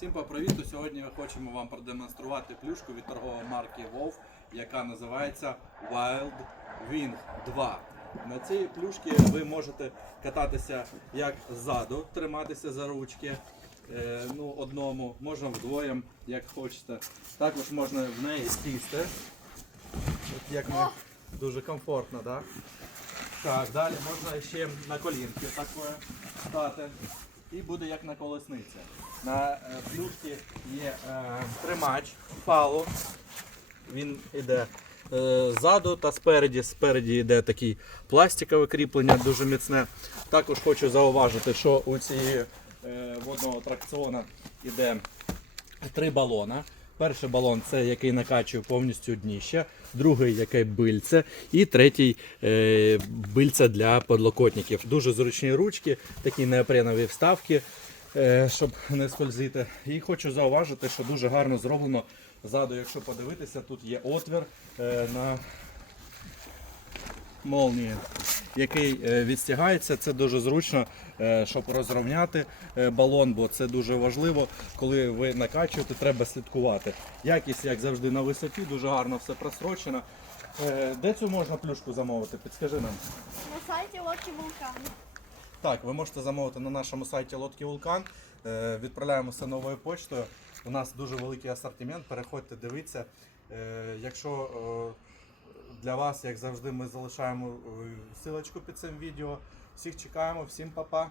Всім попривіту! Сьогодні ми хочемо вам продемонструвати плюшку від торгової марки WoW, яка називається Wild Wing 2. На цій плюшці ви можете кататися як ззаду, триматися за ручки. е, ну, одному, можна вдвоєм, як хочете. Також можна в неї сісти. От як ми дуже комфортно, так? Так, далі можна ще на колінки такое стати. І буде як на колесниці. На е, плюшці є е, тримач палу. Він йде е, ззаду та спереді. Спереді йде такий пластикове кріплення, дуже міцне. Також хочу зауважити, що у цієї водного тракціона йде три балона. Перший балон це який накачує повністю дніще, другий яке бильце, і третій е, бильце для подлокотників. Дуже зручні ручки, такі неопренові вставки, е, щоб не скользити. І хочу зауважити, що дуже гарно зроблено ззаду, якщо подивитися, тут є отвір е, на молнії, який е, відстягається. Це дуже зручно, е, щоб розрівняти е, балон, бо це дуже важливо. Коли ви накачуєте, треба слідкувати. Якість, як завжди, на висоті, дуже гарно все прострочено. Е, Де цю можна плюшку замовити? Підскажи нам. На сайті Локі Вулкан. Так, ви можете замовити на нашому сайті Лодки Вулкан. Відправляємо все новою почтою. У нас дуже великий асортимент. Переходьте, дивіться. Якщо для вас, як завжди, ми залишаємо е, силочку під цим відео. Всіх чекаємо, всім па-па.